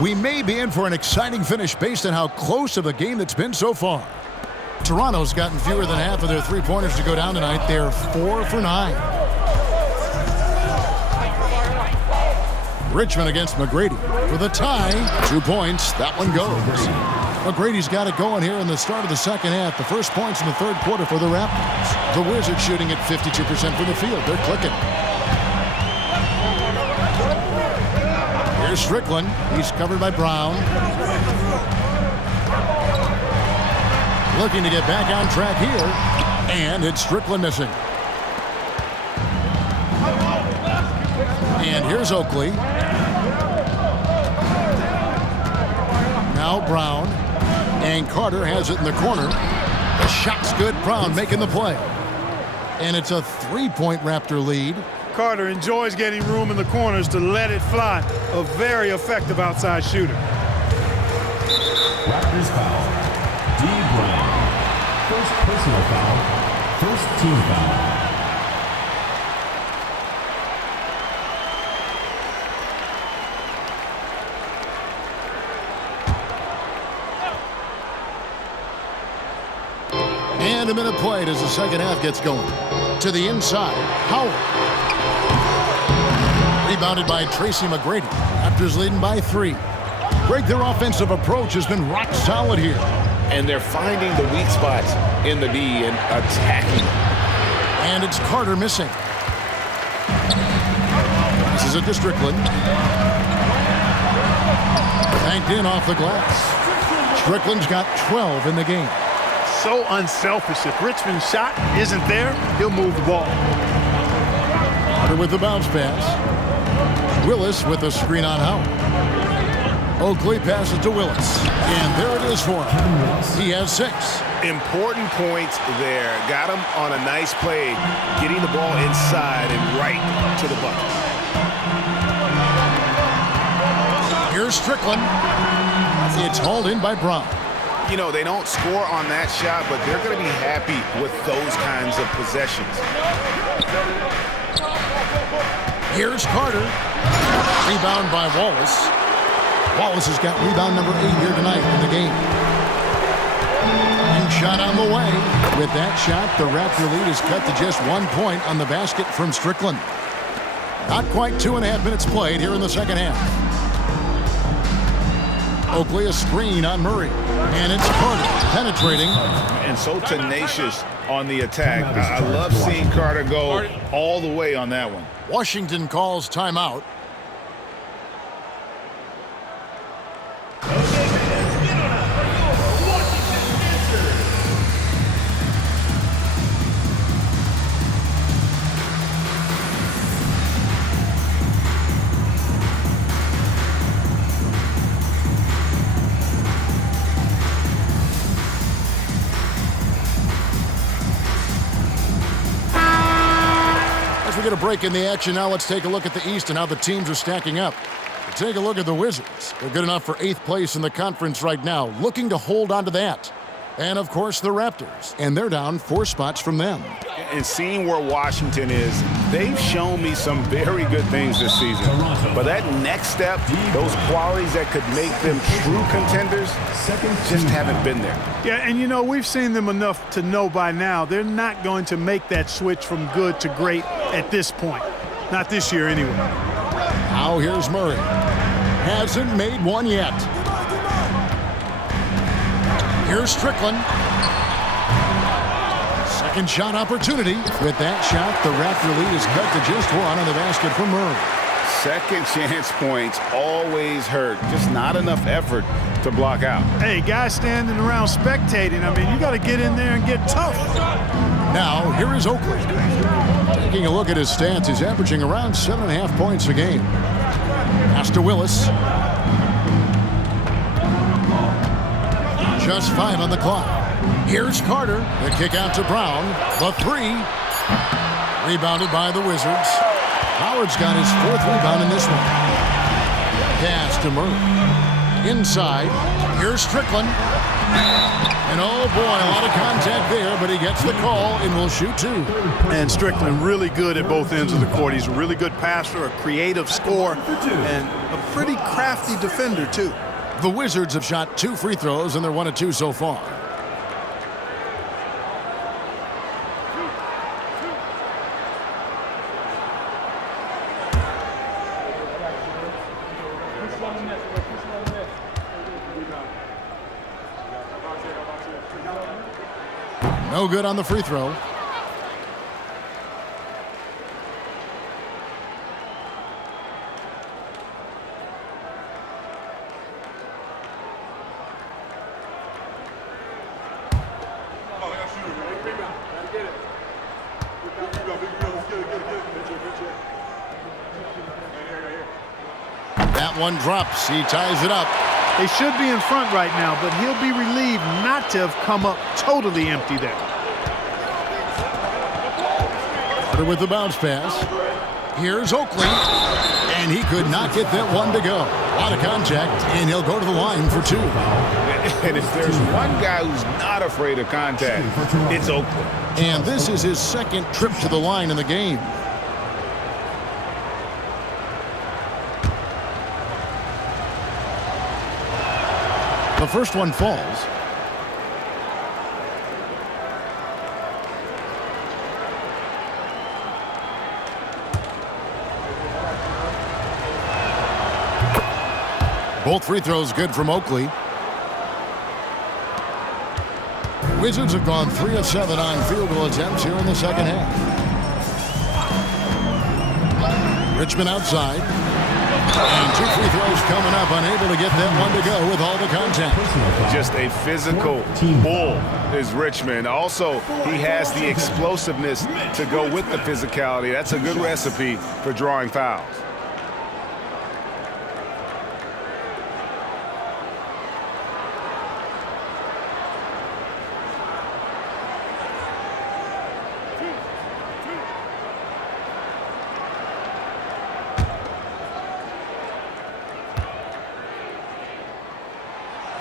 We may be in for an exciting finish based on how close of a game it's been so far. Toronto's gotten fewer than half of their three-pointers to go down tonight. They're 4 for 9. Richmond against McGrady for the tie. 2 points. That one goes. McGrady's got it going here in the start of the second half. The first points in the third quarter for the Raptors. The Wizards shooting at 52% from the field. They're clicking. Here's Strickland. He's covered by Brown. Looking to get back on track here. And it's Strickland missing. And here's Oakley. Now Brown. And Carter has it in the corner. The shot's good. Brown making the play. And it's a 3-point Raptor lead. Carter enjoys getting room in the corners to let it fly. A very effective outside shooter. Raptors foul. D. Brown. First personal foul. First team foul. And a minute played as the second half gets going. To the inside, Howard. Rebounded by Tracy McGrady. Raptors leading by 3. Greg, their offensive approach has been rock solid here. And they're finding the weak spots in the D and attacking. And it's Carter missing. This is it to Strickland. Banked in off the glass. Strickland's got 12 in the game. So unselfish. If Richmond's shot isn't there, he'll move the ball. Carter with the bounce pass. Willis with a screen on Howard. Oakley passes to Willis. And there it is for him. He has 6. Important points there. Got him on a nice play, getting the ball inside and right to the bucket. Here's Strickland. It's hauled in by Brown. You know, they don't score on that shot, but they're going to be happy with those kinds of possessions. Here's Carter. Rebound by Wallace. Wallace has got rebound number 8 here tonight in the game. And shot on the way. With that shot, the Raptor lead is cut to just 1 point on the basket from Strickland. Not quite 2.5 minutes played here in the second half. Oakley a screen on Murray. And it's Carter penetrating. And so tenacious on the attack. I love seeing Carter go all the way on that one. Washington calls timeout. We get a break in the action now. Let's take a look at the East and how the teams are stacking up. Take a look at the Wizards. They're good enough for 8th place in the conference right now, looking to hold on to that. And, of course, the Raptors. And they're down 4 spots from them. And seeing where Washington is, they've shown me some very good things this season. But that next step, those qualities that could make them true contenders, just haven't been there. Yeah, and you know, we've seen them enough to know by now they're not going to make that switch from good to great at this point. Not this year, anyway. Now here's Murray. Hasn't made one yet. Here's Strickland. Second shot opportunity. With that shot, the Raptor lead is cut to just 1 on the basket from Murray. Second chance points always hurt. Just not enough effort to block out. Hey, guys standing around spectating, I mean, you got to get in there and get tough. Now, here is Oakley. Taking a look at his stats, he's averaging around 7.5 points a game. Pass to Willis. Just 5 on the clock. Here's Carter. The kick out to Brown. The 3. Rebounded by the Wizards. Howard's got his 4th rebound in this one. Pass to Murray. Inside. Here's Strickland. And oh boy, a lot of contact there, but he gets the call and will shoot two. And Strickland really good at both ends of the court. He's a really good passer, a creative scorer, and a pretty crafty defender too. The Wizards have shot 2 free throws, and they're 1 of 2 so far. No good on the free throw. That one drops. He ties it up. They should be in front right now, but he'll be relieved not to have come up totally empty there. Carter with the bounce pass. Here's Oakley. And he could not get that one to go. A lot of contact, and he'll go to the line for 2. And if there's one guy who's not afraid of contact, it's Oakley. And this is his second trip to the line in the game. The first one falls. Both free throws good from Oakley. Wizards have gone 3 of 7 on field goal attempts here in the second half. Richmond outside. And 2 free throws coming up, unable to get that one to go with all the contact. Just a physical bull is Richmond. Also, he has the explosiveness to go with the physicality. That's a good recipe for drawing fouls.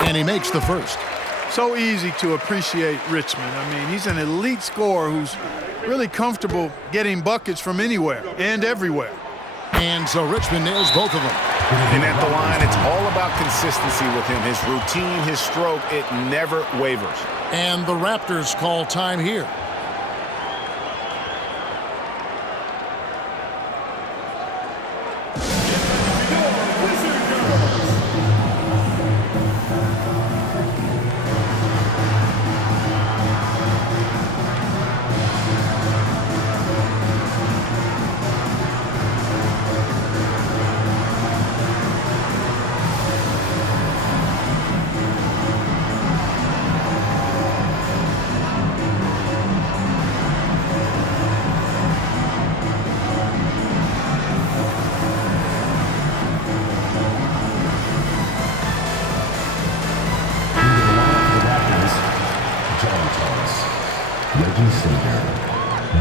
And he makes the first. So easy to appreciate Richmond. I mean, he's an elite scorer who's really comfortable getting buckets from anywhere and everywhere. And so Richmond nails both of them. And at the line, it's all about consistency with him. His routine, his stroke, it never wavers. And the Raptors call time here.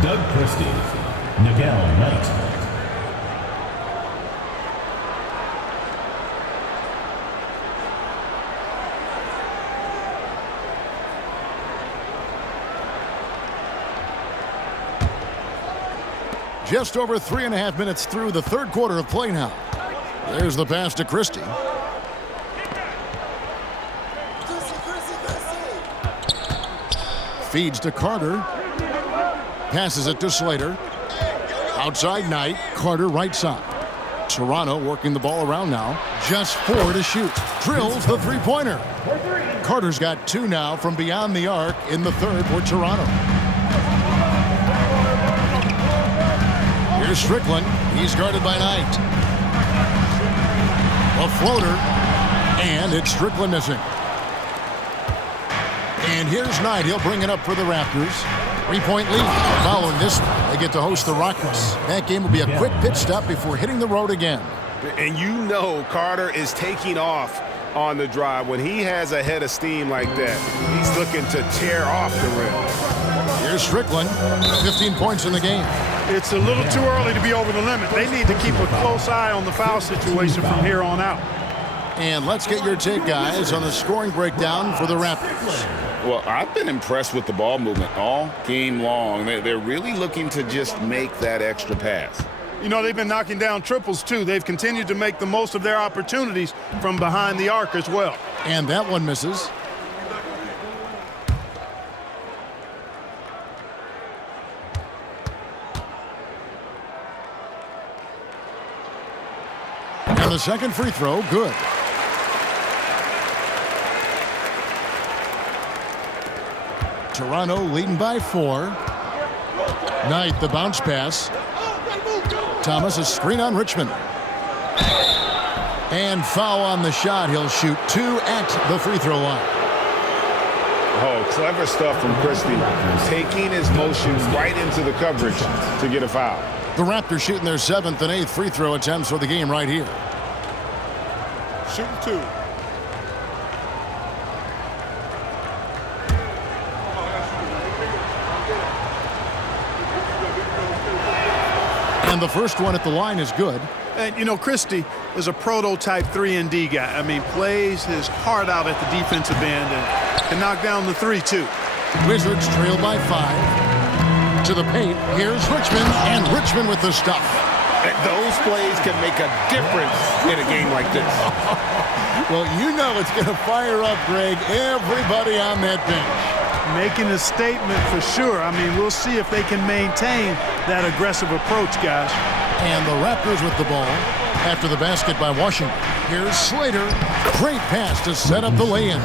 Doug Christie, Nigel Knight. Just over 3.5 minutes through the third quarter of play now. There's the pass to Christie. Feeds to Carter. Passes it to Slater. Outside Knight. Carter right side. Toronto working the ball around now. Just 4 to shoot. Drills the three-pointer. Carter's got 2 now from beyond the arc in the third for Toronto. Here's Strickland. He's guarded by Knight. A floater. And it's Strickland missing. And here's Knight. He'll bring it up for the Raptors. 3-point lead. Following this one, they get to host the Rockets. That game will be a quick pit stop before hitting the road again. And you know Carter is taking off on the drive. When he has a head of steam like that, he's looking to tear off the rim. Here's Strickland. 15 points in the game. It's a little too early to be over the limit. They need to keep a close eye on the foul situation from here on out. And let's get your take, guys, on the scoring breakdown for the Raptors. Well, I've been impressed with the ball movement all game long. They're really looking to just make that extra pass. You know, they've been knocking down triples, too. They've continued to make the most of their opportunities from behind the arc as well. And that one misses. And the second free throw, good. Toronto leading by 4. Knight, the bounce pass. Thomas, a screen on Richmond. And foul on the shot. He'll shoot 2 at the free throw line. Oh, clever stuff from Christie. Taking his motion right into the coverage to get a foul. The Raptors shooting their 7th and 8th free throw attempts for the game right here. Shooting 2. And the first one at the line is good. And, you know, Christie is a prototype 3-and-D guy. I mean, plays his heart out at the defensive end and can knock down the 3, too. Wizards trail by 5. To the paint, here's Richmond, and Richmond with the stuff. Those plays can make a difference in a game like this. Well, you know it's going to fire up, Greg, everybody on that bench. Making a statement for sure. I mean, we'll see if they can maintain that aggressive approach, guys. And the Raptors with the ball after the basket by Washington. Here's Slater. Great pass to set up the lay-in.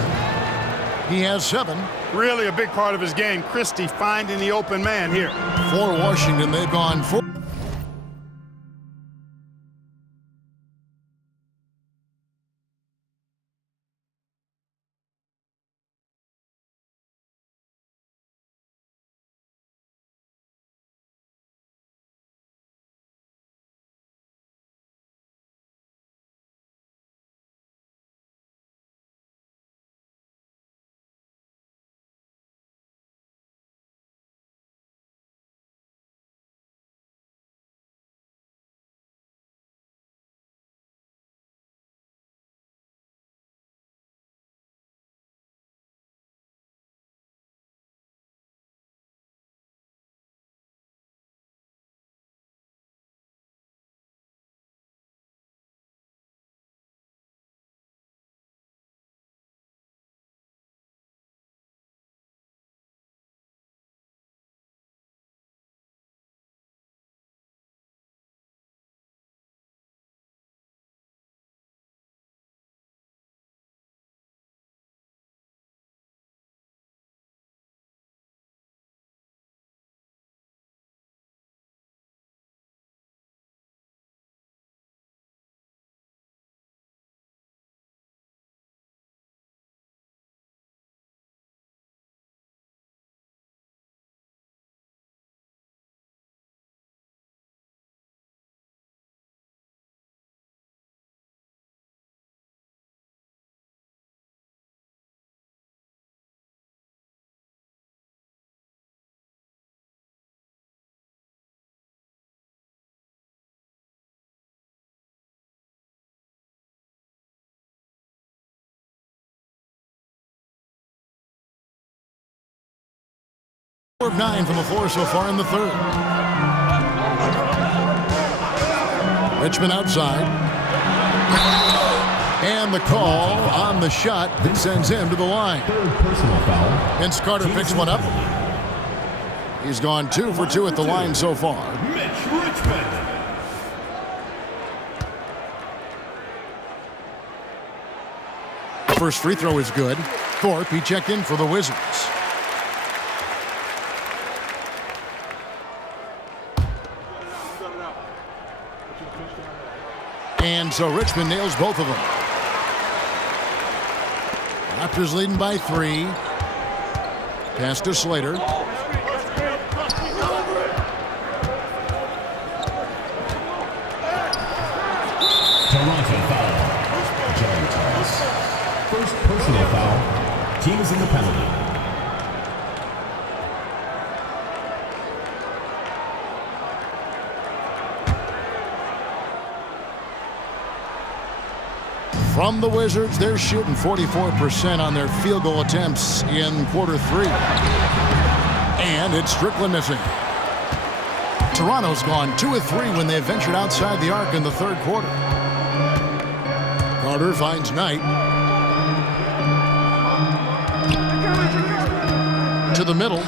He has 7. Really a big part of his game. Christie finding the open man here. For Washington, they've gone 4. Of 9 from the floor so far in the third. Richmond outside. And the call on the shot that sends him to the line. Third personal foul. Vince Carter picks one up. He's gone 2 for 2 at the line so far. Mitch Richmond. First free throw is good. Thorpe, he checked in for the Wizards. And so Richmond nails both of them. Raptors leading by 3. Pass to Slater. Toronto foul. Jerry Thomas. First personal foul. Team is in the penalty. From the Wizards, they're shooting 44% on their field goal attempts in quarter 3. And it's Strickland missing. Toronto's gone 2 of 3 when they ventured outside the arc in the third quarter. Carter finds Knight. To the middle.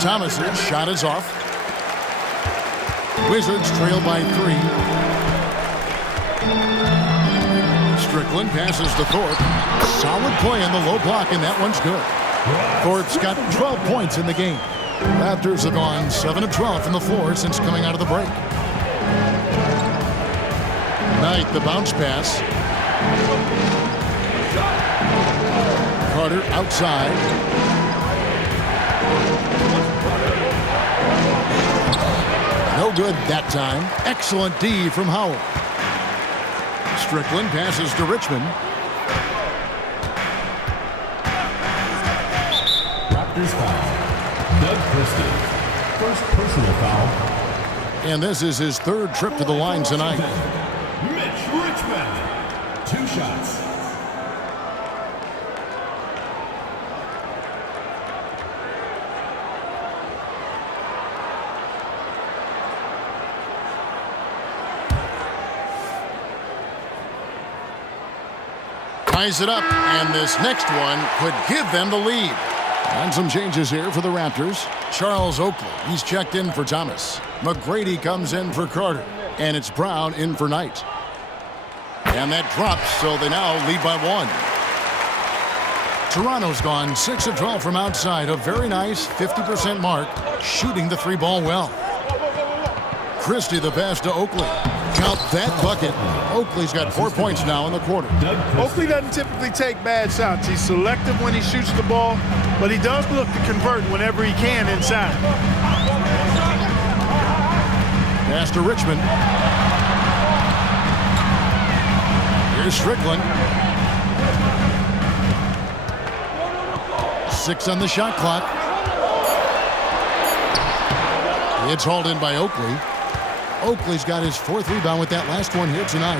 Thomas's shot is off. Wizards trail by 3. Strickland passes to Thorpe. Solid play in the low block, and that one's good. Thorpe's got 12 points in the game. Raptors have gone 7 of 12 from the floor since coming out of the break. Knight, the bounce pass. Carter outside. No good that time. Excellent D from Howard. Strickland passes to Richmond. Raptors foul. Doug Christie. First personal foul. And this is his third trip to the line tonight. Mitch Richmond. 2 shots. Ties it up, and this next one could give them the lead. And some changes here for the Raptors. Charles Oakley, he's checked in for Thomas. McGrady comes in for Carter, and it's Brown in for Knight. And that drops, so they now lead by 1. Toronto's gone 6 of 12 from outside, a very nice 50% mark, shooting the 3-ball well. Christie the pass to Oakley. Count that bucket. Oakley's got 4 points now in the quarter. Oakley doesn't typically take bad shots. He's selective when he shoots the ball, but he does look to convert whenever he can inside. Pass to Richmond. Here's Strickland. 6 on the shot clock. It's hauled in by Oakley. Oakley's got his 4th rebound with that last one here tonight.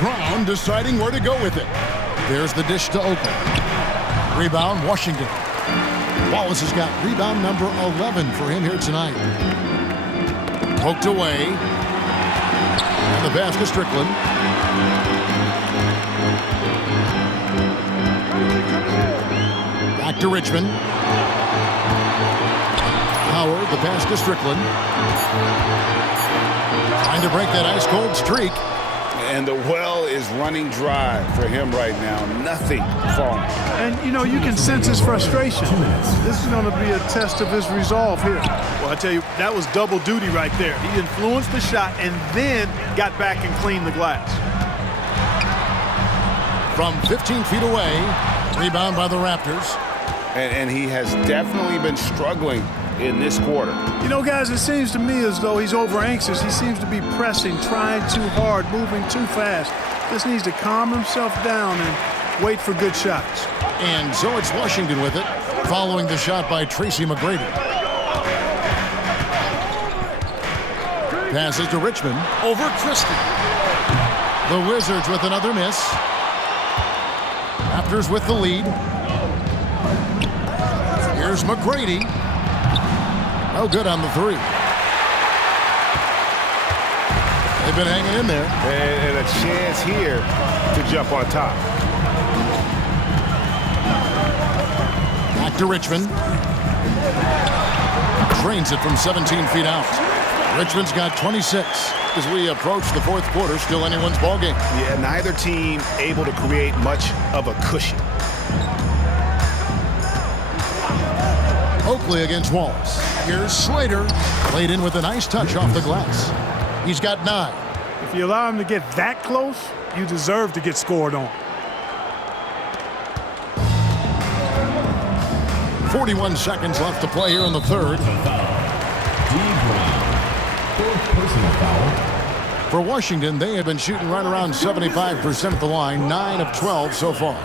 Brown deciding where to go with it. There's the dish to Oakley. Rebound, Washington. Wallace has got rebound number 11 for him here tonight. Poked away. And the pass to Strickland. Back to Richmond. Howard, the pass to Strickland. Trying to break that ice-cold streak. And the well is running dry for him right now. Nothing falling. And, you know, you can sense his frustration. This is going to be a test of his resolve here. Well, I tell you, that was double duty right there. He influenced the shot and then got back and cleaned the glass. From 15 feet away, rebound by the Raptors. And he has definitely been struggling in this quarter. You know, guys, it seems to me as though he's over anxious. He seems to be pressing, trying too hard, moving too fast. Just needs to calm himself down and wait for good shots. And so it's Washington with it, following the shot by Tracy McGrady. Passes to Richmond. Over Christie. The Wizards with another miss. Raptors with the lead. Here's McGrady. No good on the 3. They've been hanging in there. And a chance here to jump on top. Back to Richmond. Drains it from 17 feet out. Richmond's got 26 as we approach the 4th quarter. Still anyone's ballgame. Yeah, neither team able to create much of a cushion. Oakley against Wallace. Here's Slater. Played in with a nice touch off the glass. He's got 9. If you allow him to get that close, you deserve to get scored on. 41 seconds left to play here in the 3rd. Personal foul. For Washington, they have been shooting right around 75% at the line, 9 of 12 so far.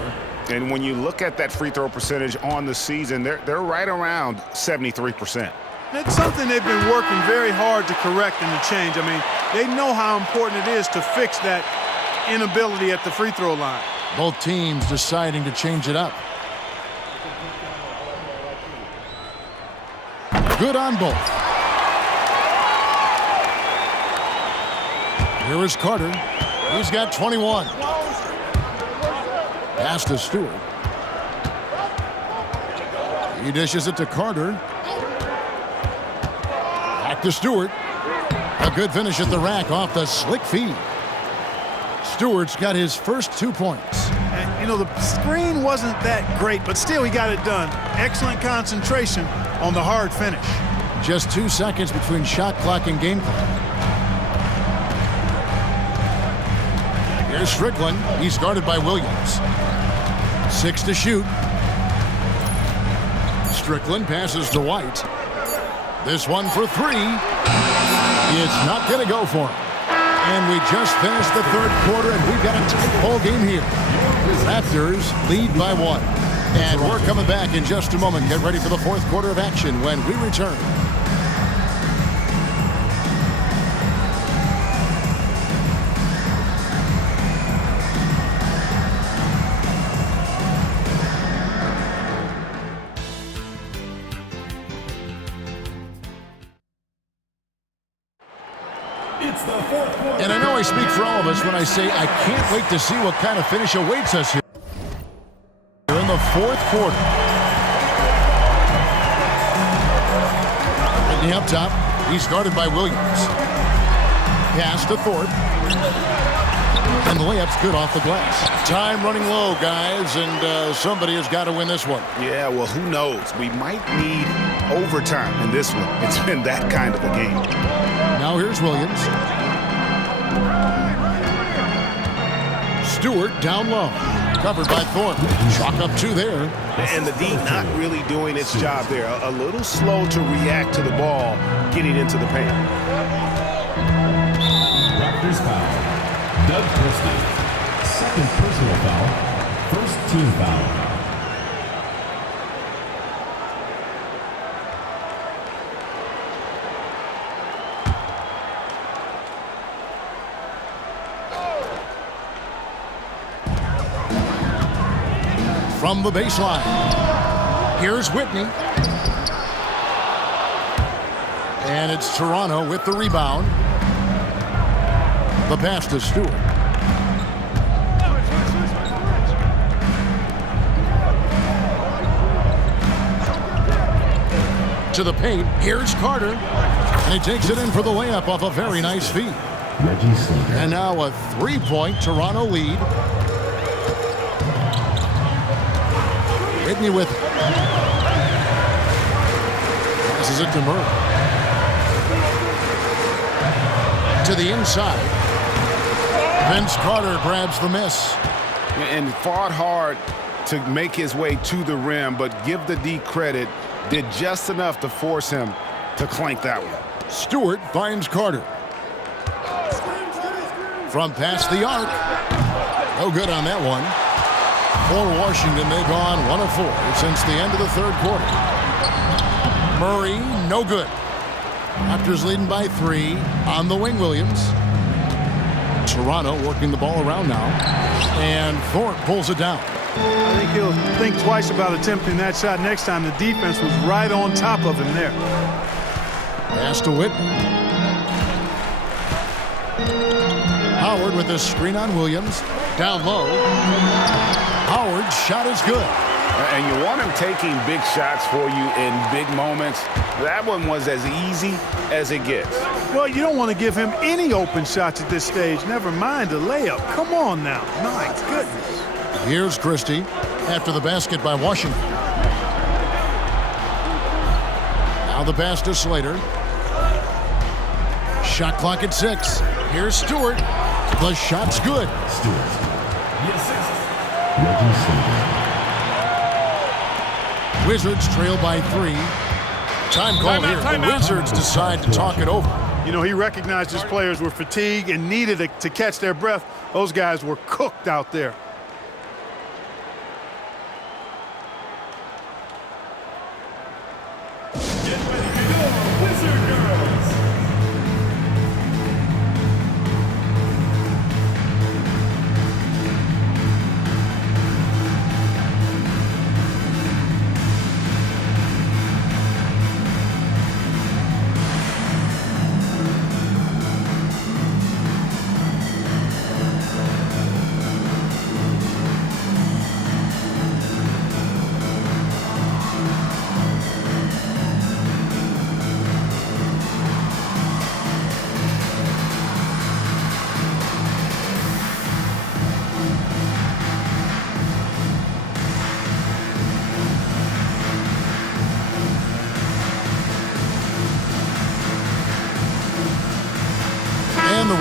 And when you look at that free throw percentage on the season, they're right around 73%. It's something they've been working very hard to correct and to change. I mean, they know how important it is to fix that inability at the free throw line. Both teams deciding to change it up. Good on both. Here is Carter. He's got 21. Pass to Stewart. He dishes it to Carter. Back to Stewart. A good finish at the rack off the slick feed. Stewart's got his first 2 points. And, you know, the screen wasn't that great, but still he got it done. Excellent concentration on the hard finish. Just 2 seconds between shot clock and game clock. Here's Strickland. He's guarded by Williams. 6 to shoot. Strickland passes to White. This one for 3. It's not going to go for him. And we just finished the third quarter, and we've got a tight ball game here. Raptors lead by 1. And we're coming back in just a moment. Get ready for the fourth quarter of action when we return. And I know I speak for all of us when I say I can't wait to see what kind of finish awaits us here in the fourth quarter. Whitney up top. He's guarded by Williams. Pass to Thorpe. And the layup's good off the glass. Time running low, guys, and somebody has got to win this one. Yeah, well, who knows? We might need overtime in this one. It's been that kind of a game. Now here's Williams. Stewart down low. Covered by Thorpe. Chalk up 2 there. And the D not really doing its job there. A little slow to react to the ball getting into the paint. Raptors foul. Doug Christie. Second personal foul. First team foul. From the baseline. Here's Whitney. And it's Toronto with the rebound. The pass to Stewart. To the paint. Here's Carter. And he takes it in for the layup off a very nice feed. And now a 3-point Toronto lead. Whitney with it. Passes it to Murray. To the inside. Vince Carter grabs the miss. And fought hard to make his way to the rim, but give the D credit, did just enough to force him to clank that one. Stewart finds Carter. From past the arc. No good on that one. For Washington, they've gone 1 of 4 since the end of the third quarter. Murray, no good. Raptors leading by 3 on the wing, Williams. Toronto working the ball around now. And Thorpe pulls it down. I think he'll think twice about attempting that shot next time. The defense was right on top of him there. Pass to Whitney. Howard with a screen on Williams. Down low. Howard's shot is good. And you want him taking big shots for you in big moments. That one was as easy as it gets. Well, you don't want to give him any open shots at this stage. Never mind a layup. Come on now. My goodness. Here's Christie after the basket by Washington. Now the pass to Slater. Shot clock at 6. Here's Stewart. The shot's good. Stewart. The assist. Reggie Slater. Wizards trail by 3. Time call here. The Wizards decide to talk it over. You know, he recognized his players were fatigued and needed to catch their breath. Those guys were cooked out there.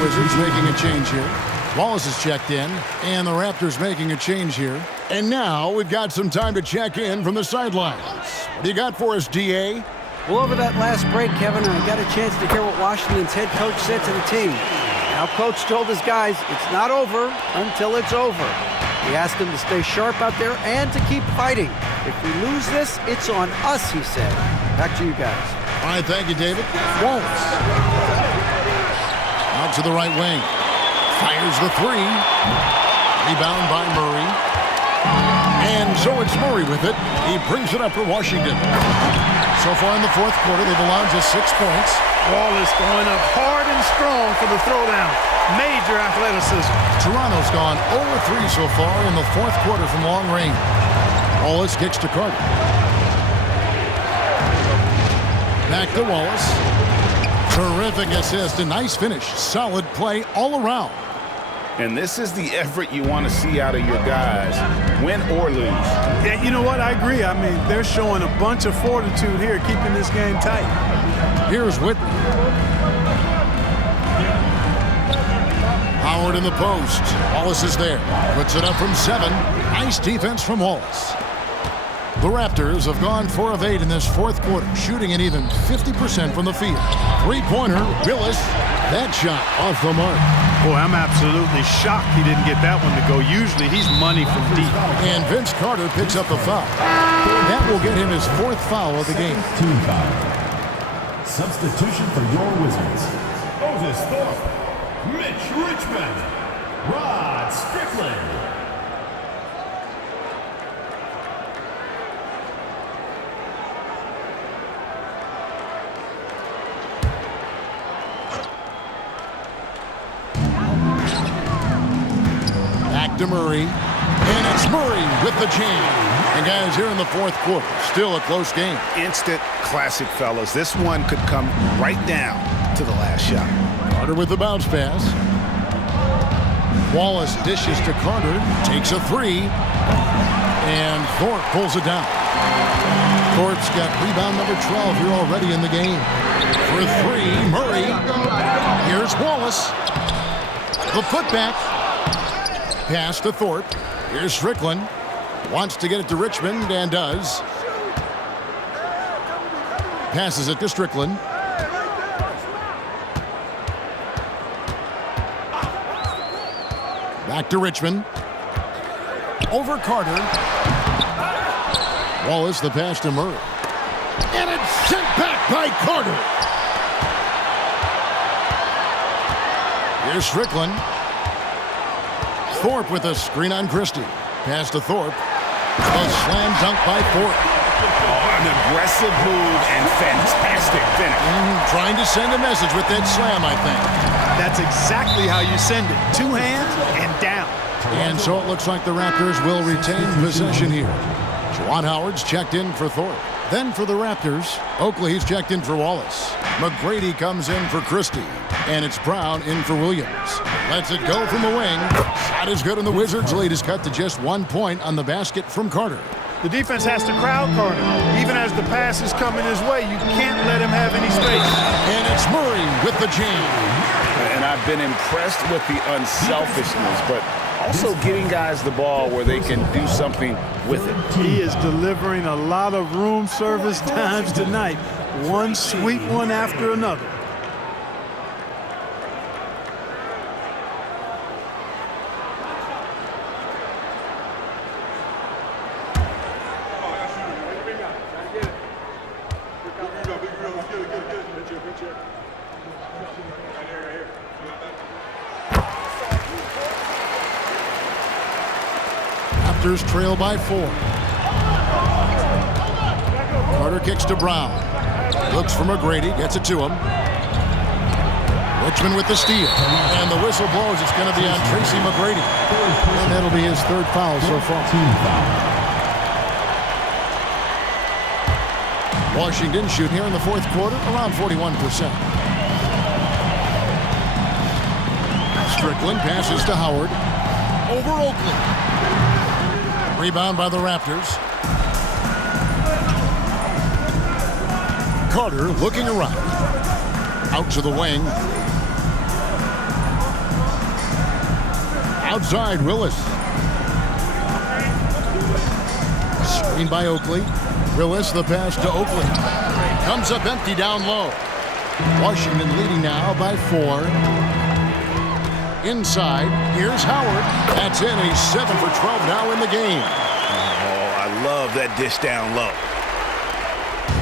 Wizards making a change here. Wallace is checked in, and the Raptors making a change here. And now we've got some time to check in from the sidelines. What do you got for us, D.A.? Well, over that last break, Kevin, I got a chance to hear what Washington's head coach said to the team. Now, coach told his guys it's not over until it's over. He asked them to stay sharp out there and to keep fighting. If we lose this, it's on us, he said. Back to you guys. All right, thank you, David. Wallace. Out to the right wing. Fires the three. Rebound by Murray. And so it's Murray with it. He brings it up for Washington. So far in the fourth quarter, they've allowed just 6 points. Wallace going up hard and strong for the throwdown. Major athleticism. Toronto's gone 0-3 so far in the fourth quarter from long range. Wallace kicks to Carter. Back to Wallace. Terrific assist, a nice finish. Solid play all around. And this is the effort you want to see out of your guys, win or lose. Yeah, you know what? I agree. I mean, they're showing a bunch of fortitude here, keeping this game tight. Here's Whitney. Howard in the post. Wallace is there. Puts it up from 7. Nice defense from Wallace. The Raptors have gone 4 of 8 in this fourth quarter, shooting an even 50% from the field. Three-pointer, Willis. That shot off the mark. Boy, I'm absolutely shocked he didn't get that one to go. Usually he's money from deep. And Vince Carter picks up the foul. That will get him his 4th foul of the game. Team foul. Substitution for your Wizards. Otis Thorpe. Mitch Richmond. Rod Strickland. To Murray, and it's Murray with the jam. And guys, here in the fourth quarter, still a close game. Instant classic, fellas. This one could come right down to the last shot. Carter with the bounce pass. Wallace dishes to Carter, takes a 3, and Thorpe pulls it down. Thorpe's got rebound number 12 here already in the game. For 3, Murray. Here's Wallace. The putback. Pass to Thorpe. Here's Strickland. Wants to get it to Richmond and does. Passes it to Strickland. Back to Richmond. Over Carter. Wallace, the pass to Murray. And it's sent back by Carter. Here's Strickland. Thorpe with a screen on Christie. Pass to Thorpe. A slam dunk by Thorpe. Oh, an aggressive move and fantastic finish. Trying to send a message with that slam, I think. That's exactly how you send it. 2 hands and down. And so it looks like the Raptors will retain possession here. Juwan Howard's checked in for Thorpe. Then for the Raptors, Oakley's checked in for Wallace. McGrady comes in for Christie. And it's Brown in for Williams. Lets it go from the wing. Shot is good, and the Wizards' lead is cut to just 1 point on the basket from Carter. The defense has to crowd Carter. Even as the pass is coming his way, you can't let him have any space. And it's Murray with the jam. And I've been impressed with the unselfishness, but also getting guys the ball where they can do something with it. He is delivering a lot of room service times tonight. One sweet one after another. Raptors trail by 4. Carter kicks to Brown. Looks for McGrady, gets it to him. Richmond with the steal. And the whistle blows. It's going to be on Tracy McGrady. And that'll be his 3rd foul so far. Washington shoot here in the fourth quarter around 41%. Strickland passes to Howard. Over Oakley. Rebound by the Raptors. Carter looking around. Out to the wing. Outside, Willis. Screen by Oakley. Willis, the pass to Oakley. Comes up empty down low. Washington leading now by 4. Inside, here's Howard. That's in. He's 7 for 12 now in the game. Oh, I love that dish down low.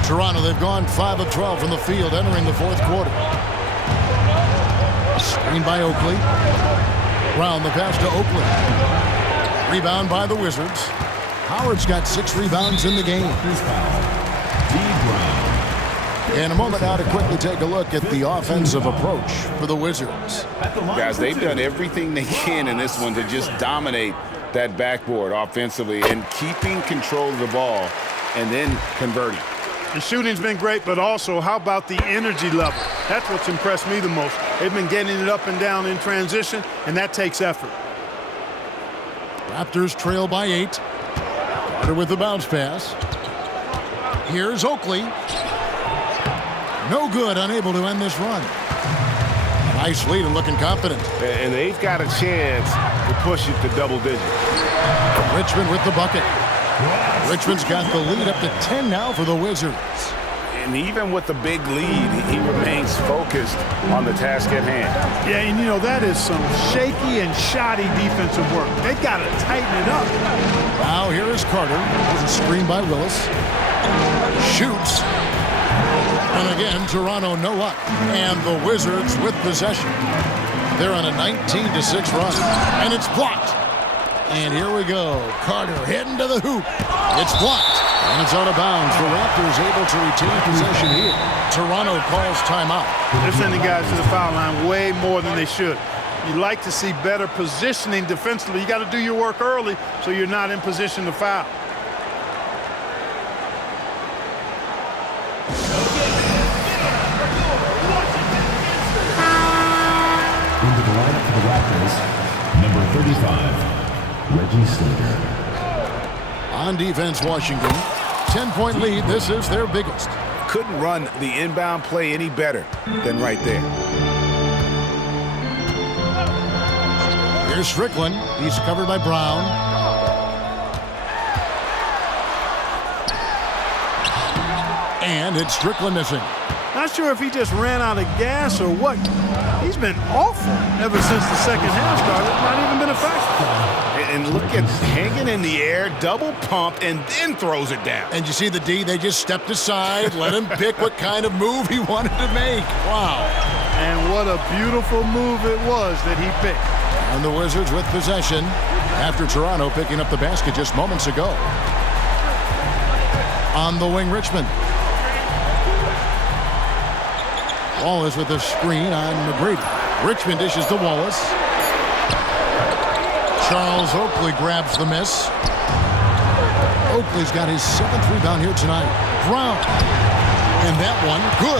Toronto, they've gone 5 of 12 from the field entering the fourth quarter. Screen by Oakley. Brown, the pass to Oakley. Rebound by the Wizards. Howard's got 6 rebounds in the game. And a moment now to quickly take a look at the offensive approach for the Wizards. Guys, they've done everything they can in this one to just dominate that backboard offensively and keeping control of the ball and then converting. The shooting's been great, but also how about the energy level? That's what's impressed me the most. They've been getting it up and down in transition, and that takes effort. Raptors trail by 8. Carter with the bounce pass. Here's Oakley. No good, unable to end this run. Nice lead and looking confident. And they've got a chance to push it to double digits. Richmond with the bucket. Richmond's got the lead up to 10 now for the Wizards. And even with the big lead, he remains focused on the task at hand. Yeah, and you know, that is some shaky and shoddy defensive work. They've got to tighten it up. Now here is Carter. There's a screen by Willis. Shoots. And again, Toronto no luck. And the Wizards with possession. They're on a 19-6 run. And it's blocked. And here we go. Carter heading to the hoop. It's blocked. And it's out of bounds. The Raptors able to retain possession here. Toronto calls timeout. They're sending guys to the foul line way more than they should. You like to see better positioning defensively. You got to do your work early so you're not in position to foul. Into the lineup for the Raptors, number 35. Reggie Slater. On defense, Washington. 10-point lead. This is their biggest. Couldn't run the inbound play any better than right there. Here's Strickland. He's covered by Brown. And it's Strickland missing. Not sure if he just ran out of gas or what. He's been awful ever since the second half started. Not even been effective. And look at hanging in the air, double pump, and then throws it down. And you see the D, they just stepped aside, let him pick what kind of move he wanted to make. Wow. And what a beautiful move it was that he picked. And the Wizards with possession after Toronto picking up the basket just moments ago. On the wing, Richmond. Wallace with a screen on McGrady. Richmond dishes to Wallace. Charles Oakley grabs the miss. Oakley's got his 7th rebound here tonight. Brown. And that one, good.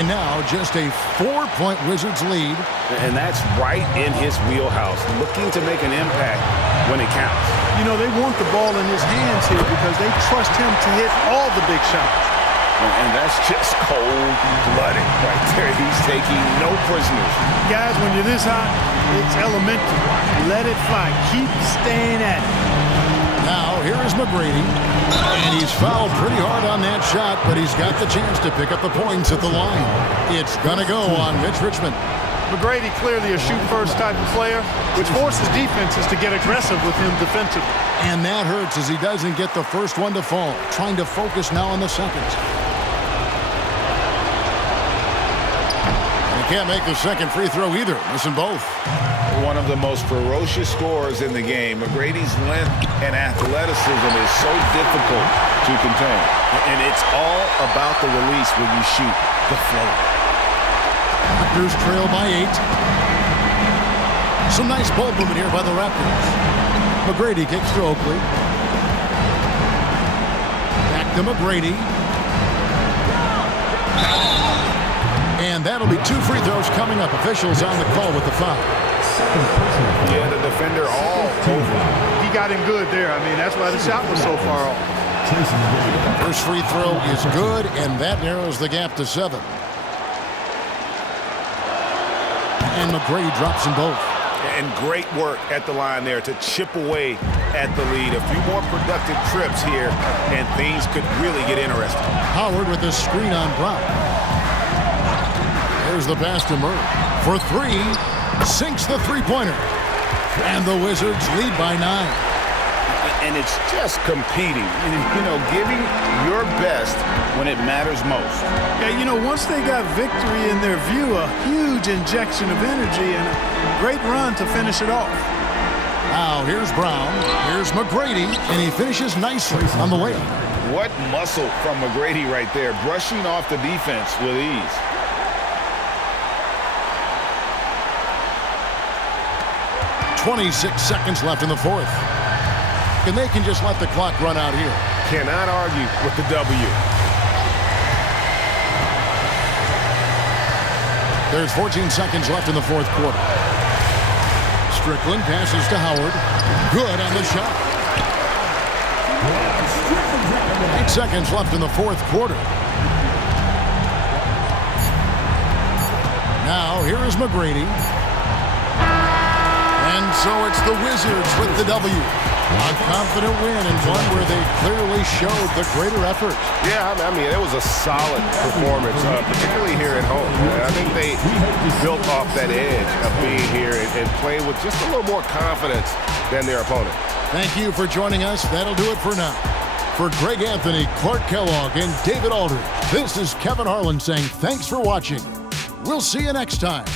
And now just a 4-point Wizards lead. And that's right in his wheelhouse, looking to make an impact when it counts. You know, they want the ball in his hands here because they trust him to hit all the big shots. And that's just cold-blooded right there. He's taking no prisoners. Guys, when you're this hot, it's elementary. Let it fly. Keep staying at it. Now, here is McGrady. And he's fouled pretty hard on that shot, but he's got the chance to pick up the points at the line. It's going to go on Mitch Richmond. McGrady clearly a shoot-first type of player, which forces defenses to get aggressive with him defensively. And that hurts as he doesn't get the first one to fall. Trying to focus now on the second. Can't make the second free throw either. Missing both. One of the most ferocious scorers in the game. McGrady's length and athleticism is so difficult to contain. And it's all about the release when you shoot the float. Raptors trail by 8. Some nice ball movement here by the Raptors. McGrady kicks to Oakley. Back to McGrady. And that'll be 2 free throws coming up. Officials on the call with the foul. Yeah, the defender all over. He got him good there. I mean, that's why the shot was so far off. First free throw is good, and that narrows the gap to 7. And McGrady drops them both. And great work at the line there to chip away at the lead. A few more productive trips here, and things could really get interesting. Howard with the screen on Brown. There's the pass to Murray. For three, sinks the three-pointer. And the Wizards lead by 9. And it's just competing, you know, giving your best when it matters most. Yeah, you know, once they got victory in their view, a huge injection of energy and a great run to finish it off. Now here's Brown, here's McGrady, and he finishes nicely on the layup. What muscle from McGrady right there, brushing off the defense with ease. .26 seconds left in the fourth. And they can just let the clock run out here. Cannot argue with the W. There's 14 seconds left in the fourth quarter. Strickland passes to Howard. Good on the shot. 8 seconds left in the fourth quarter. Now here is McGrady. And so it's the Wizards with the W. A confident win and one where they clearly showed the greater effort. Yeah, I mean, it was a solid performance, particularly here at home. And I think they built off that edge of being here and playing with just a little more confidence than their opponent. Thank you for joining us. That'll do it for now. For Greg Anthony, Clark Kellogg, and David Aldridge, this is Kevin Harlan saying thanks for watching. We'll see you next time.